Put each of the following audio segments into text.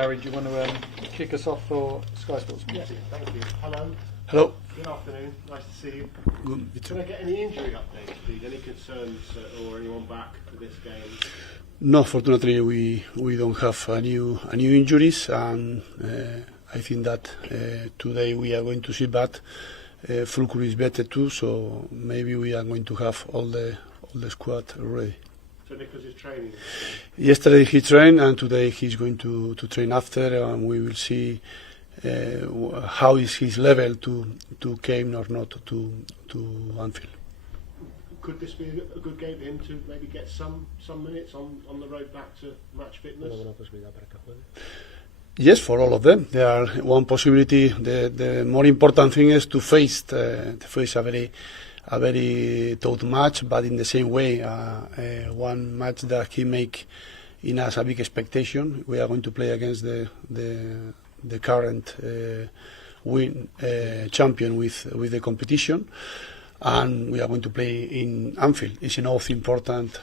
Harry, do you want to kick us off for Sky Sports? Yes, thank you. Hello. Hello. Good afternoon. Nice to see you. Good. Can I get any injury updates, please? Any concerns or anyone back for this game? No, fortunately we don't have a new injuries, and I think that today we are going to see that Fulkur is better too, so maybe we are going to have all the squad ready. So Nicholas is training? Yesterday he trained, and today he's going to train after, and we will see how is his level to came or not to Anfield. Could this be a good game for him to maybe get some minutes on the road back to match fitness? Yes, for all of them. There are one possibility. The more important thing is to face a very tough match, but in the same way, one match that he make in us a big expectation. We are going to play against the current champion with the competition, and we are going to play in Anfield. It's enough important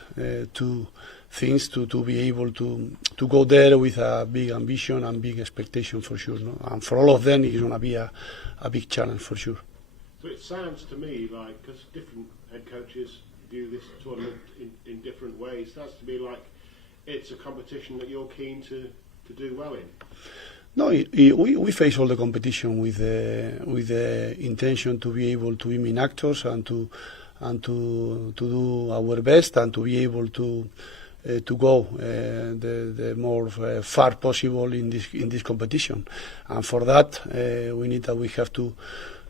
two things to be able to go there with a big ambition and big expectation for sure. No? And for all of them, it's going to be a big challenge for sure. So it sounds to me like, because different head coaches view this tournament in different ways, it sounds to me like it's a competition that you're keen to do well in. No, we face all the competition with the intention to be able to be main actors and to do our best and to be able to go the more far possible in this competition. And for that, we have to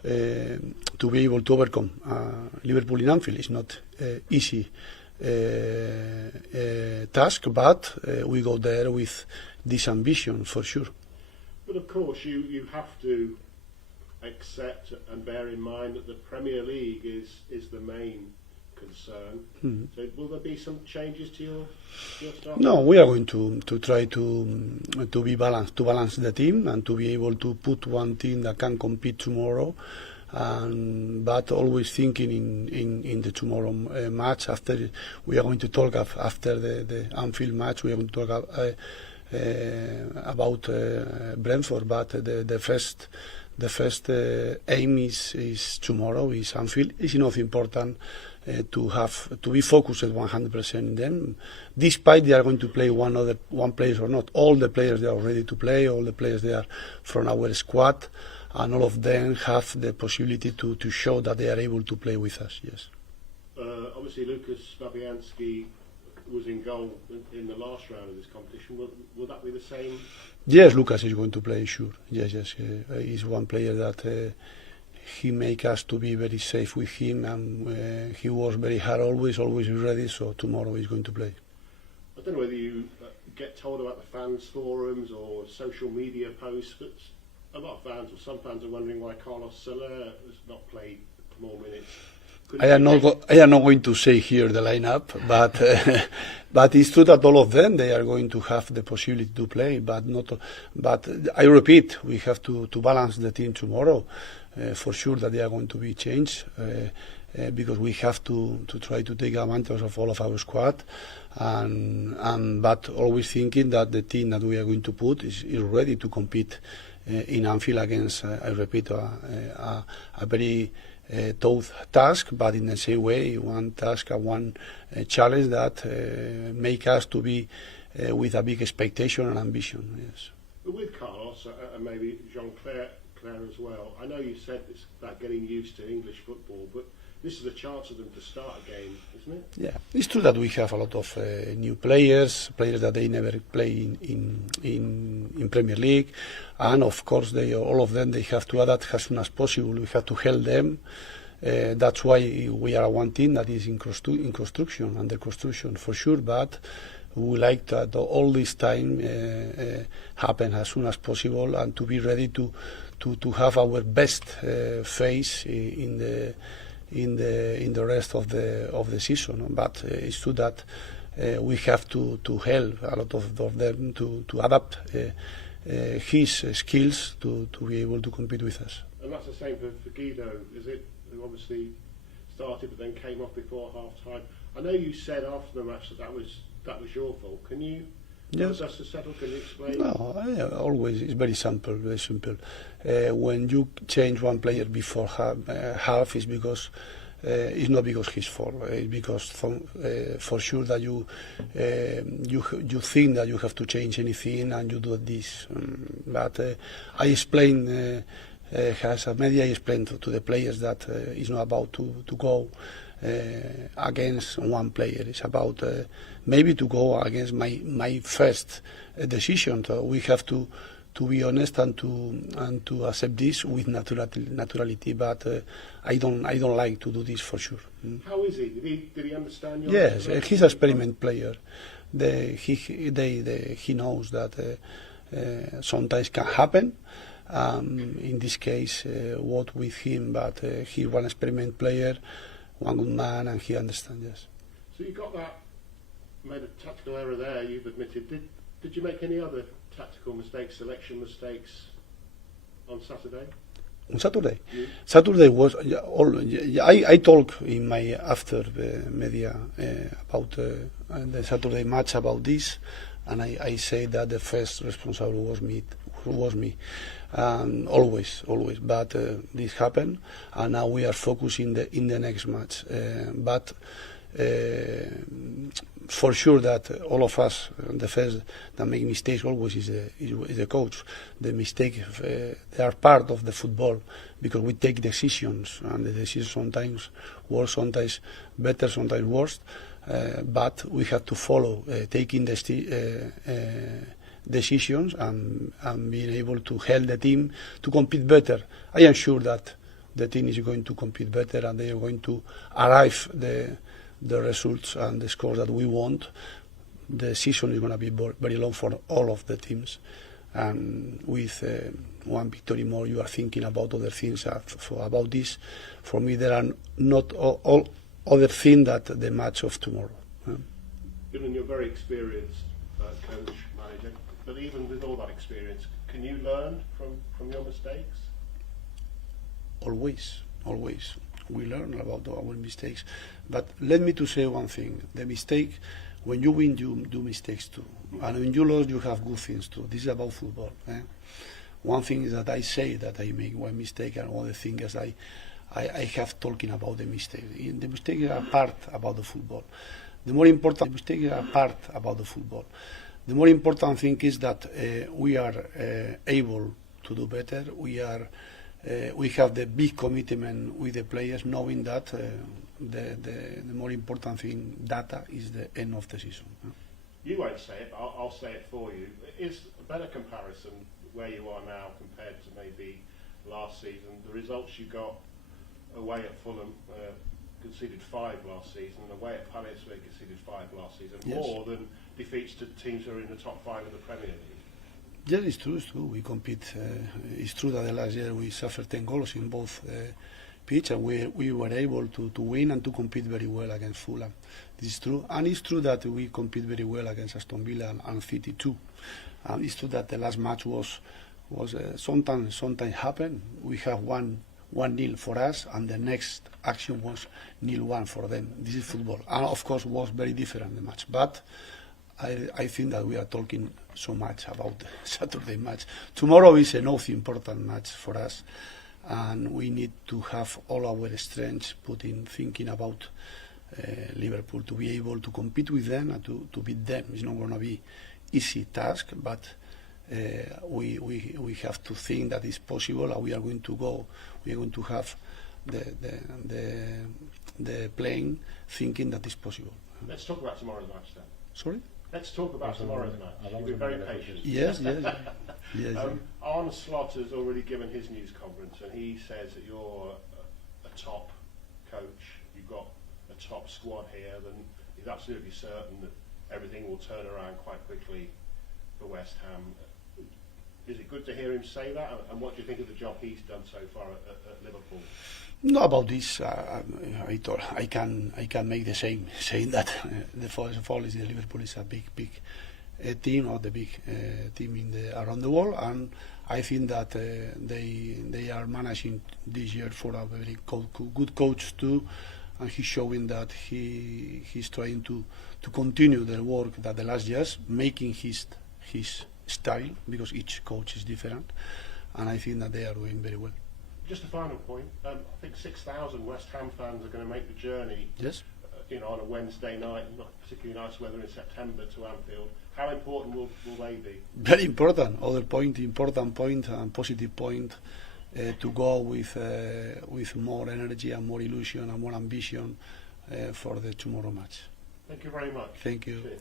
be able to overcome Liverpool in Anfield. It's not easy task, but we go there with this ambition for sure. But of course, you have to accept and bear in mind that the Premier League is the main concern. Mm-hmm. So will there be some changes to your staff? No, we are going to try to be balanced, to balance the team and to be able to put one team that can compete tomorrow. But always thinking in the tomorrow match. After we are going to talk after the Anfield match, we are going to talk about Brentford. But the first aim is tomorrow. Is Anfield. It's enough important to be focused 100% in them, despite they are going to play one player or not. All the players they are ready to play. All the players they are from our squad. And all of them have the possibility to show that they are able to play with us, yes. Obviously, Lucas Fabianski was in goal in the last round of this competition. Will that be the same? Yes, Lucas is going to play, sure. Yes. He's one player that he make us to be very safe with him, and he was very hard, always ready, so tomorrow he's going to play. I don't know whether you get told about the fans' forums or social media posts, but a lot of fans, or some fans, are wondering why Carlos Soler has not played more minutes. I am not going to say here the lineup, but it's true that all of them they are going to have the possibility to play, but I repeat, we have to balance the team tomorrow. For sure that they are going to be changed because we have to try to take advantage of all of our squad, but always thinking that the team that we are going to put is ready to compete in Anfield against, I repeat, a very tough task, but in the same way, one task and one challenge that make us to be with a big expectation and ambition. Yes. But with Carlos and maybe Jean-Claire as well, I know you said it's about getting used to English football, but this is a chance for them to start a game, isn't it? Yeah, it's true that we have a lot of new players that they never play in Premier League, and of course all of them they have to adapt as soon as possible. We have to help them. That's why we are one team that is in construction, under construction for sure. But we like that all this time happen as soon as possible and to be ready to have our best phase in the rest of the season. But it's true that we have to help a lot of them to adapt his skills to be able to compete with us. And that's the same for Guido, is it? Who obviously started but then came off before half time. I know you said after the match that was your fault. Can you Yes. That's the settle. Can you explain? No, always it's very simple. Very simple. When you change one player before half, is because it's not because his fault. It's because for sure that you think that you have to change anything and you do this. But I explained. As a media, I explained to the players that it's not about to go against one player. It's about maybe to go against my first decision. So we have to be honest and to accept this with naturality. But I don't like to do this for sure. How is he? Did he understand your? Yes, he's an experiment player. He knows that sometimes can happen. In this case, what with him, but he one experiment player, one good man, and he understands. Yes. So you got that, made a tactical error there. You've admitted. Did you make any other tactical mistakes, selection mistakes on Saturday? On Saturday, Yeah. Saturday was I talk in my after media about the Saturday match about this, and I say that the first responsible was me. Always, but this happened, and now we are focusing in the next match. But for sure that all of us, the first that make mistakes always is the coach. The mistake they are part of the football because we take decisions, and the decisions sometimes worse, sometimes better, sometimes worse. But we have to follow taking decisions and being able to help the team to compete better. I am sure that the team is going to compete better and they are going to arrive the results and the scores that we want. The season is going to be very long for all of the teams, and with one victory more you are thinking about other things. About this, for me there are not all other things that the match of tomorrow. Given you're very experienced coach, manager, but even with all that experience, can you learn from your mistakes? Always. We learn about our mistakes. But let me to say one thing. The mistake, when you win, you do mistakes too. And when you lose, you have good things too. This is about football. One thing is that I say that I make one mistake, and other thing is I have talking about the mistake. The mistakes are part about the football. The more important thing is that we are able to do better. We have the big commitment with the players, knowing that the more important thing, data, is the end of the season. You won't say it, but I'll say it for you. Is a better comparison where you are now compared to maybe last season? The results you got away at Fulham, conceded 5 last season, and away at Palace, where conceded 5 last season, yes, more than defeats to teams who are in the top 5 of the Premier League. Yes, it's true. We compete. It's true that the last year we suffered 10 goals in both pitch, and we were able to win and to compete very well against Fulham. This is true, and it's true that we compete very well against Aston Villa and City too. And it's true that the last match was sometimes happen. We have 1-0 for us, and the next action was 0-1 for them. This is football, and of course was very different the match. But I think that we are talking so much about the Saturday match. Tomorrow is another important match for us, and we need to have all our strength put in thinking about Liverpool to be able to compete with them and to beat them. It's not going to be easy task, but we have to think that it's possible, and we are going to go. We are going to have the playing thinking that it's possible. Let's talk about tomorrow's match then. Sorry? Let's talk about tomorrow's match. You've been very patient. Yes. Arne Slot has already given his news conference, and he says that you're a top coach, you've got a top squad here, then he's absolutely certain that everything will turn around quite quickly for West Ham. Is it good to hear him say that, and what do you think of the job he's done so far at Liverpool? No, about this, I can make the same, saying that the first of all is that Liverpool is a big team, or the big team around the world, and I think that they are managing this year for a very good coach too, and he's showing that he's trying to continue the work that the last years, making his style, because each coach is different, and I think that they are doing very well. Just a final point. I think 6,000 West Ham fans are going to make the journey. Yes. On a Wednesday night, not particularly nice weather in September, to Anfield. How important will they be? Very important. Important point and positive point to go with more energy and more illusion and more ambition for the tomorrow match. Thank you very much. Thank you. Cheers.